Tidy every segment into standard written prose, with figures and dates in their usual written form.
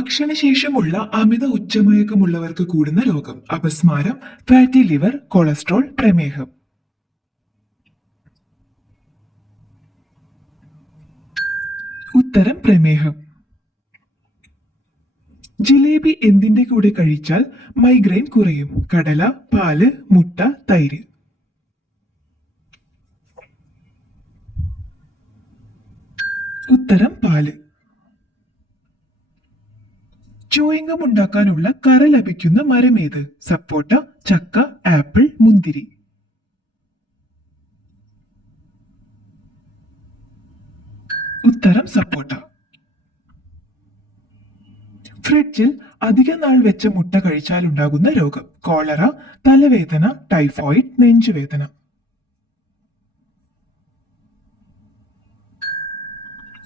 ഭക്ഷണശേഷമുള്ള അമിത ഉച്ചമയക്കമുള്ളവർക്ക് കൂടുന്ന രോഗം: അപസ്മാരം, ഫാറ്റി ലിവർ, കൊളസ്ട്രോൾ, പ്രമേഹം. ഉത്തരം പ്രമേഹം. ജിലേബി എന്തിന്റെ കൂടെ കഴിച്ചാൽ മൈഗ്രെയിൻ കുറയും? കടല, പാല്, മുട്ട, തൈര്. ഉത്തരം പാല്. ചൂയിംഗം ഉണ്ടാക്കാനുള്ള കറ ലഭിക്കുന്ന മരമേത്? സപ്പോട്ട, ചക്ക, ആപ്പിൾ, മുന്തിരി. ഉത്തരം സപ്പോട്ട. ഫ്രിഡ്ജിൽ അധിക നാൾ വെച്ച മുട്ട കഴിച്ചാൽ ഉണ്ടാകുന്ന രോഗം: കോളറ, തലവേദന, ടൈഫോയിഡ്, നെഞ്ചുവേദന.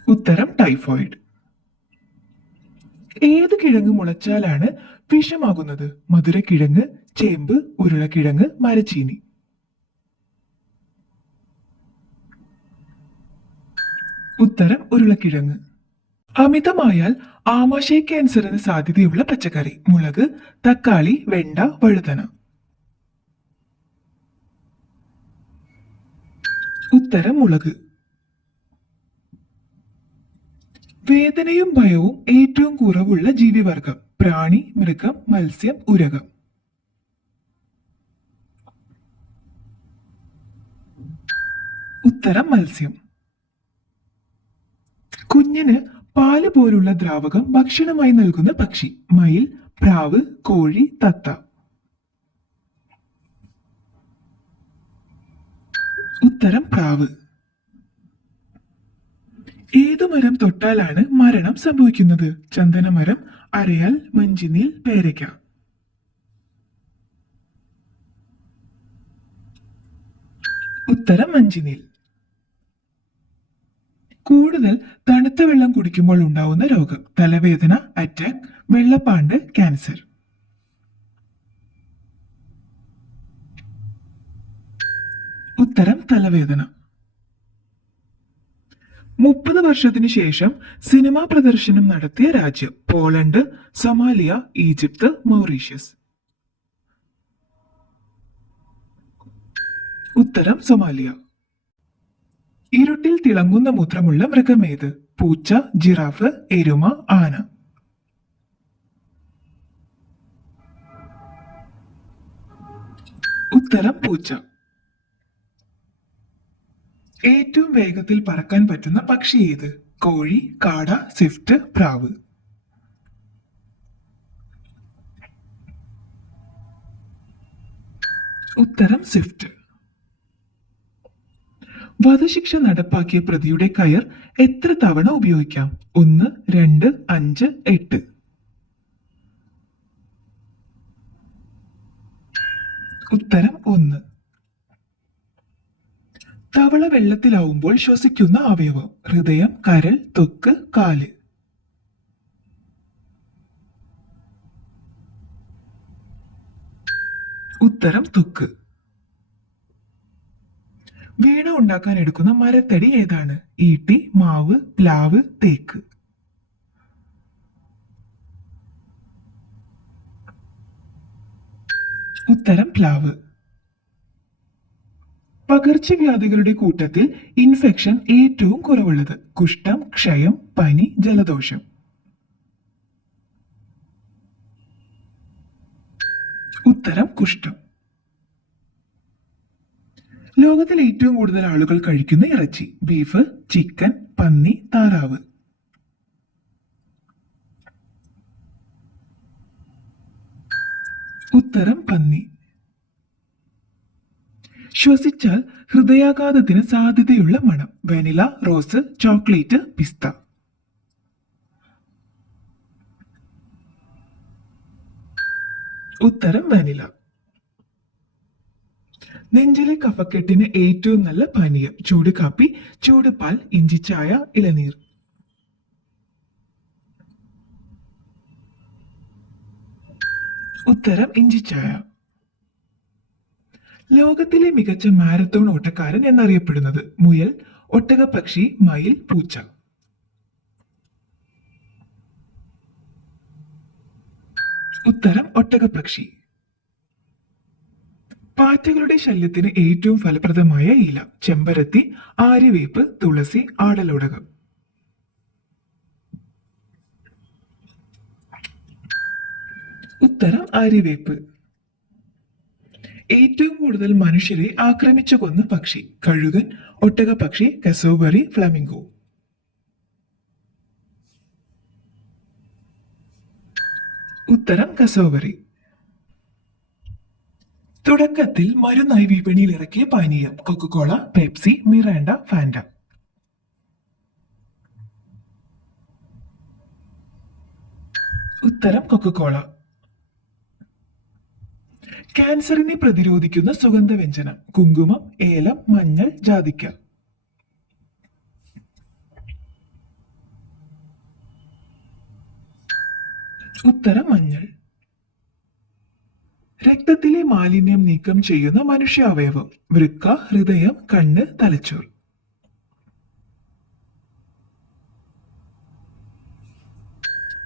ഉത്തരം ടൈഫോയിഡ്. ഏത് കിഴങ്ങ് മുളച്ചാലാണ് വിഷമാകുന്നത്? മധുരക്കിഴങ്ങ്, ചേമ്പ്, ഉരുളക്കിഴങ്ങ്, മരച്ചീനി. ഉത്തരം ഉരുളക്കിഴങ്ങ്. അമിതമായാൽ ആമാശയ ക്യാൻസറിന് സാധ്യതയുള്ള പച്ചക്കറി: മുളക്, തക്കാളി, വെണ്ട, വഴുതന. ഉത്തരം മുളക്. വേദനയും ഭയവും ഏറ്റവും കുറവുള്ള ജീവിവർഗം: പ്രാണി, മൃഗം, മത്സ്യം, ഉരകം. ഉത്തരം മത്സ്യം. കുഞ്ഞിന് പാല് പോലുള്ള ദ്രാവകം ഭക്ഷണമായി നൽകുന്ന പക്ഷി: മയിൽ, പ്രാവ്, കോഴി, തത്ത. ഉത്തരം പ്രാവ്. ഏതു മരം തൊട്ടാലാണ് മരണം സംഭവിക്കുന്നത്? ചന്ദനമരം, അരയാൽ, മഞ്ചിനീൽ, പേരയ്ക്ക. ഉത്തരം മഞ്ചിനീൽ. കൂടുതൽ തണുത്ത വെള്ളം കുടിക്കുമ്പോൾ ഉണ്ടാവുന്ന രോഗം: തലവേദന, അറ്റാക്ക്, വെള്ളപ്പാണ്ട്, ക്യാൻസർ. ഉത്തരം തലവേദന. 30 വർഷത്തിനു ശേഷം സിനിമാ പ്രദർശനം നടത്തിയ രാജ്യം: പോളണ്ട്, സൊമാലിയ, ഈജിപ്ത്, മൗറീഷ്യസ്. ഉത്തരം സൊമാലിയ. ഇരുട്ടിൽ തിളങ്ങുന്ന മൂത്രമുള്ള മൃഗമേത്? പൂച്ച, ജിറാഫ്, എരുമ, ആന. ഉത്തരം പൂച്ച. ഏറ്റവും വേഗത്തിൽ പറക്കാൻ പറ്റുന്ന പക്ഷി ഏത്? കോഴി, കാട, സ്വിഫ്റ്റ്, പ്രാവ്. ഉത്തരം സ്വിഫ്റ്റ്. വധശിക്ഷ നടപ്പാക്കിയ പ്രതിയുടെ കയർ എത്ര തവണ ഉപയോഗിക്കാം? 1, 2, 5, 8. ഉത്തരം 1. തവള വെള്ളത്തിലാവുമ്പോൾ ശ്വസിക്കുന്ന അവയവം: ഹൃദയം, കരൾ, ത്വക്ക്, കാല്. ഉത്തരം ത്വക്ക്. വീണ ഉണ്ടാക്കാൻ എടുക്കുന്ന മരത്തടി ഏതാണ്? ഈട്ടി, മാവ്, പ്ലാവ്, തേക്ക്. ഉത്തരം പ്ലാവ്. പകർച്ചവ്യാധികളുടെ കൂട്ടത്തിൽ ഇൻഫെക്ഷൻ ഏറ്റവും കുറവുള്ളത്: കുഷ്ഠം, ക്ഷയം, പനി, ജലദോഷം. ഉത്തരം കുഷ്ഠം. ലോകത്തിൽ ഏറ്റവും കൂടുതൽ ആളുകൾ കഴിക്കുന്ന ഇറച്ചി: ബീഫ്, ചിക്കൻ, പന്നി, താറാവ്. ഉത്തരം പന്നി. ശ്വസിച്ചാൽ ഹൃദയാഘാതത്തിന് സാധ്യതയുള്ള മണം: വാനില, റോസ്, ചോക്ലേറ്റ്, പിസ്ത. ഉത്തരം വാനില. നെഞ്ചിലെ കഫക്കെട്ടിന് ഏറ്റവും നല്ല പാനീയം: ചൂട് കാപ്പി, ചൂട് പാൽ, ഇഞ്ചിച്ചായ, ഇളനീർ. ഉത്തരം ഇഞ്ചിച്ചായ. ലോകത്തിലെ മികച്ച മാരത്തോൺ ഓട്ടക്കാരൻ എന്നറിയപ്പെടുന്നത്: മുയൽ, ഒട്ടകപ്പക്ഷി, മയിൽ, പൂച്ച. ഉത്തരം ഒട്ടകപ്പക്ഷി. പാറ്റകളുടെ ശല്യത്തിന് ഏറ്റവും ഫലപ്രദമായ ഇല: ചെമ്പരത്തി, ആര്യവേപ്പ്, തുളസി, ആടലോടകം. ഉത്തരം ആര്യവേപ്പ്. ഏറ്റവും കൂടുതൽ മനുഷ്യരെ ആക്രമിച്ചു കൊന്ന പക്ഷി: കഴുകൻ, ഒട്ടകപ്പക്ഷി, കസോബറി, ഫ്ലമിംഗോ. ഉത്തരം കസോബറി. തുടക്കത്തിൽ മരുന്നായി വിപണിയിൽ ഇറക്കിയ പാനീയം: കൊക്കക്കോള, പെപ്സി, മിറാൻഡ, ഫാൻഡ. ഉത്തരം കൊക്കക്കോള. ക്യാൻസറിനെ പ്രതിരോധിക്കുന്ന സുഗന്ധവ്യഞ്ജനം: കുങ്കുമം, ഏലം, മഞ്ഞൾ, ജാതിക്ക. ഉത്തരം മഞ്ഞൾ. രക്തത്തിലെ മാലിന്യം നീക്കം ചെയ്യുന്ന മനുഷ്യാവയവം: വൃക്ക, ഹൃദയം, കണ്ണ്, തലച്ചോർ.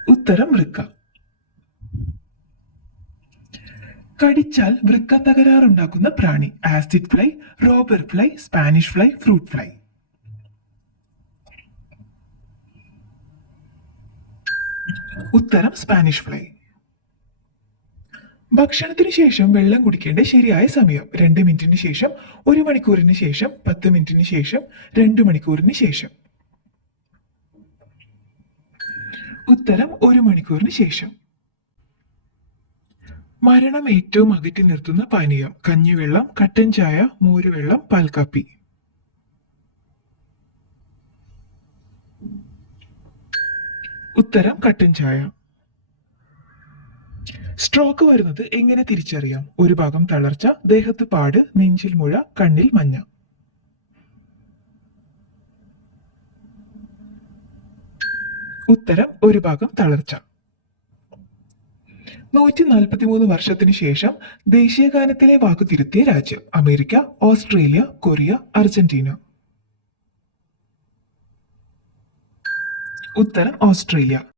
ഉത്തരം വൃക്ക. കടിച്ചാൽ വൃക്ക തകരാറുണ്ടാക്കുന്ന പ്രാണി: acid fly, robber fly, Spanish fly, fruit fly. ഉത്തരം സ്പാനിഷ് ഫ്ലൈ. ഭക്ഷണത്തിന് ശേഷം വെള്ളം കുടിക്കേണ്ട ശരിയായ സമയം: 2 മിനിറ്റിന് ശേഷം, 1 മണിക്കൂറിന് ശേഷം, 10 മിനിറ്റിന് ശേഷം, 2 മണിക്കൂറിന് ശേഷം. ഉത്തരം 1 മണിക്കൂറിന് ശേഷം. മരണം ഏറ്റവും അകറ്റി നിർത്തുന്ന പാനീയം: കഞ്ഞിവെള്ളം, കട്ടൻ ചായ, മോരുവെള്ളം, പാൽക്കാപ്പി. ഉത്തരം കട്ടൻ ചായ. സ്ട്രോക്ക് വരുന്നത് എങ്ങനെ തിരിച്ചറിയാം? ഒരു ഭാഗം തളർച്ച, ദേഹത്ത് പാട്, നെഞ്ചിൽ മുഴ, കണ്ണിൽ മഞ്ഞ. ഉത്തരം ഒരു ഭാഗം തളർച്ച. 143 വർഷത്തിനു ശേഷം ദേശീയഗാനത്തിലെ വാക്കു തിരുത്തിയ രാജ്യം: അമേരിക്ക, ഓസ്ട്രേലിയ, കൊറിയ, അർജന്റീന. ഉത്തരം ഓസ്ട്രേലിയ.